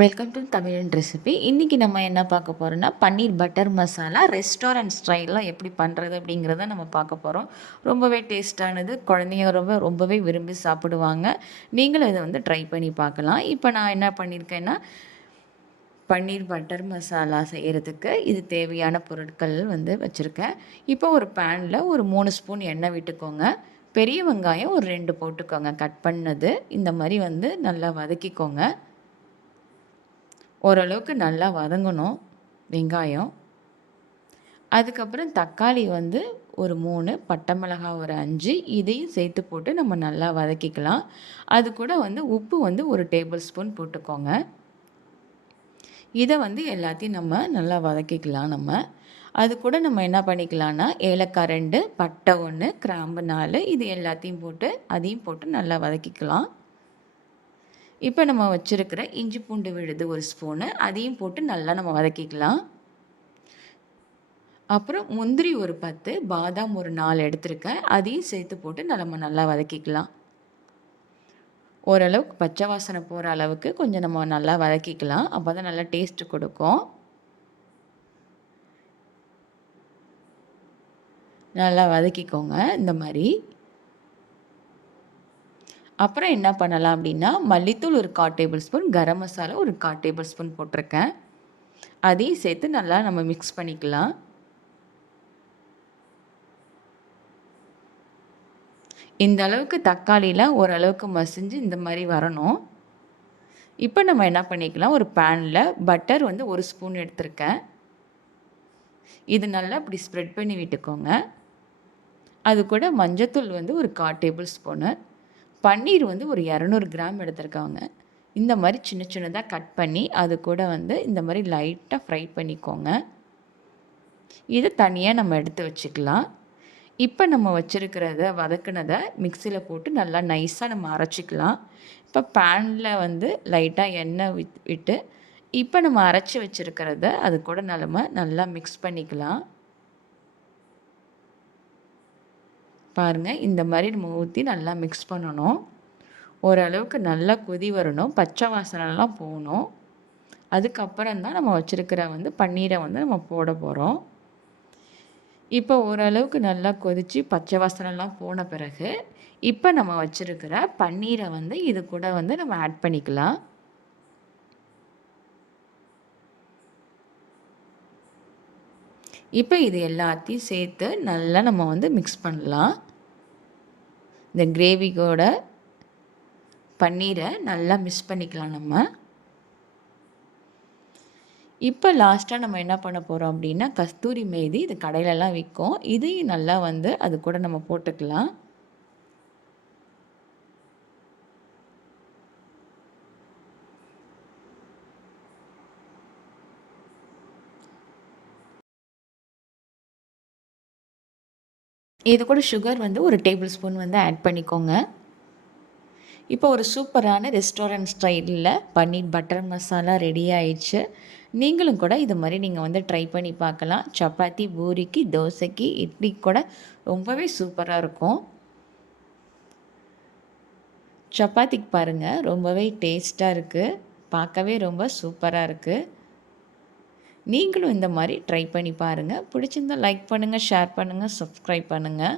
Welcome to தமிழன் recipe இன்றைக்கி நம்ம என்ன பார்க்க போகிறோம்னா பன்னீர் பட்டர் மசாலா ரெஸ்டாரண்ட் ஸ்டைலில் எப்படி பண்ணுறது அப்படிங்கிறத நம்ம பார்க்க போகிறோம் ரொம்பவே டேஸ்ட்டானது குழந்தைங்க ரொம்ப ரொம்பவே விரும்பி சாப்பிடுவாங்க. நீங்களும் இதை வந்து ட்ரை பண்ணி பார்க்கலாம். இப்போ நான் என்ன பண்ணியிருக்கேன்னா பன்னீர் பட்டர் மசாலா செய்கிறதுக்கு இது தேவையான பொருட்கள் வந்து வச்சுருக்கேன். இப்போ ஒரு பேனில் ஒரு மூணு ஸ்பூன் எண்ணெய் விட்டுக்கோங்க. பெரிய வெங்காயம் ஒரு ரெண்டு போட்டுக்கோங்க. கட் பண்ணது இந்த மாதிரி வந்து நல்லா வதக்கிக்கோங்க. ஓரளவுக்கு நல்லா வதங்கணும் வெங்காயம். அதுக்கப்புறம் தக்காளி வந்து ஒரு மூணு பட்டை மிளகாய் ஒரு அஞ்சு இதையும் சேர்த்து போட்டு நம்ம நல்லா வதக்கிக்கலாம். அது கூட வந்து உப்பு வந்து ஒரு டேபிள் ஸ்பூன் போட்டுக்கோங்க. இதை வந்து எல்லாத்தையும் நம்ம நல்லா வதக்கிக்கலாம் நம்ம. அது கூட நம்ம என்ன பண்ணிக்கலாம்னா ஏலக்காய் ரெண்டு பட்டை ஒன்று கிராம்பு நாலு இது எல்லாத்தையும் போட்டு அதையும் போட்டு நல்லா வதக்கிக்கலாம். இப்போ நம்ம வச்சுருக்கிற இஞ்சி பூண்டு விழுது ஒரு ஸ்பூனு அதையும் போட்டு நல்லா நம்ம வதக்கிக்கலாம். அப்புறம் முந்திரி ஒரு பத்து பாதாம் ஒரு நாலு எடுத்திருக்கேன். அதையும் சேர்த்து போட்டு நம்ம நல்லா வதக்கிக்கலாம். ஓரளவுக்கு பச்சை வாசனை போகிற அளவுக்கு கொஞ்சம் நம்ம நல்லா வதக்கிக்கலாம். அப்போ தான் நல்லா டேஸ்ட்டு கொடுக்கும். நல்லா வதக்கிக்கோங்க. இந்த மாதிரி. அப்புறம் என்ன பண்ணலாம் அப்படின்னா மல்லித்தூள் ஒரு கால் டேபிள் ஸ்பூன் கரம் மசாலா ஒரு கால் டேபிள் ஸ்பூன் போட்டிருக்கேன். அதையும் சேர்த்து நல்லா நம்ம மிக்ஸ் பண்ணிக்கலாம். இந்த அளவுக்கு தக்காளிலாம் ஓரளவுக்கு மசிஞ்சு இந்த மாதிரி வரணும். இப்போ நம்ம என்ன பண்ணிக்கலாம் ஒரு பேனில் பட்டர் வந்து ஒரு ஸ்பூன் எடுத்திருக்கேன். இது நல்லா இப்படி ஸ்ப்ரெட் பண்ணி விட்டுக்கோங்க. அது கூட மஞ்சத்தூள் வந்து ஒரு கால் டேபிள் ஸ்பூனு. பன்னீர் வந்து ஒரு இரநூறு கிராம் எடுத்திருக்காங்க. இந்த மாதிரி சின்ன சின்னதாக கட் பண்ணி அது கூட வந்து இந்த மாதிரி லைட்டாக ஃப்ரை பண்ணிக்கோங்க. இதை தனியாக நம்ம எடுத்து வச்சுக்கலாம். இப்போ நம்ம வச்சுருக்கிறத வதக்குனதை மிக்சியில் போட்டு நல்லா நைஸாக நம்ம அரைச்சிக்கலாம். இப்போ பேனில் வந்து லைட்டாக எண்ணெய் வித் விட்டு இப்போ நம்ம அரைச்சி வச்சுருக்கிறத அது கூட நம்ம நல்லா மிக்ஸ் பண்ணிக்கலாம். பாருங்கள் இந்த மாதிரி நம்ம ஊற்றி நல்லா மிக்ஸ் பண்ணணும். ஓரளவுக்கு நல்லா கொதி வரணும். பச்சை வாசனைலாம் போகணும். அதுக்கப்புறம் தான் நம்ம வச்சுருக்கிற வந்து பன்னீரை வந்து நம்ம போட போகிறோம் இப்போ ஓரளவுக்கு நல்லா கொதித்து பச்சை வாசனைலாம் போன பிறகு இப்போ நம்ம வச்சுருக்கிற பன்னீரை வந்து இது கூட வந்து நம்ம ஆட் பண்ணிக்கலாம். இப்போ இது எல்லாத்தையும் சேர்த்து நல்லா நம்ம வந்து மிக்ஸ் பண்ணலாம். இந்த கிரேவிக்கோட பன்னீரை நல்லா மிக்ஸ் பண்ணிக்கலாம் நம்ம. இப்போ லாஸ்ட்டாக நம்ம என்ன பண்ண போகிறோம் அப்படின்னா கஸ்தூரி மேதி இது கடையிலலாம் விற்கும் இதையும் நல்லா வந்து அது கூட நம்ம போட்டுக்கலாம். இது கூட சுகர் வந்து ஒரு டேபிள் ஸ்பூன் வந்து ஆட் பண்ணிக்கோங்க. இப்போ ஒரு சூப்பரான ரெஸ்டாரண்ட் ஸ்டைலில் பன்னீர் பட்டர் மசாலா ரெடி ஆயிடுச்சு. நீங்களும் கூட இது மாதிரி நீங்கள் வந்து ட்ரை பண்ணி பார்க்கலாம். சப்பாத்தி பூரிக்கு தோசைக்கு இட்லி கூட ரொம்பவே சூப்பராக இருக்கும். சப்பாத்திக்கு பாருங்கள் ரொம்பவே டேஸ்ட்டாக இருக்குது பார்க்கவே ரொம்ப சூப்பராக இருக்குது நீங்களும் இந்த மாதிரி ட்ரை பண்ணி பாருங்கள் பிடிச்சிருந்தால் லைக் பண்ணுங்கள் ஷேர் பண்ணுங்கள் சப்ஸ்கிரைப் பண்ணுங்கள்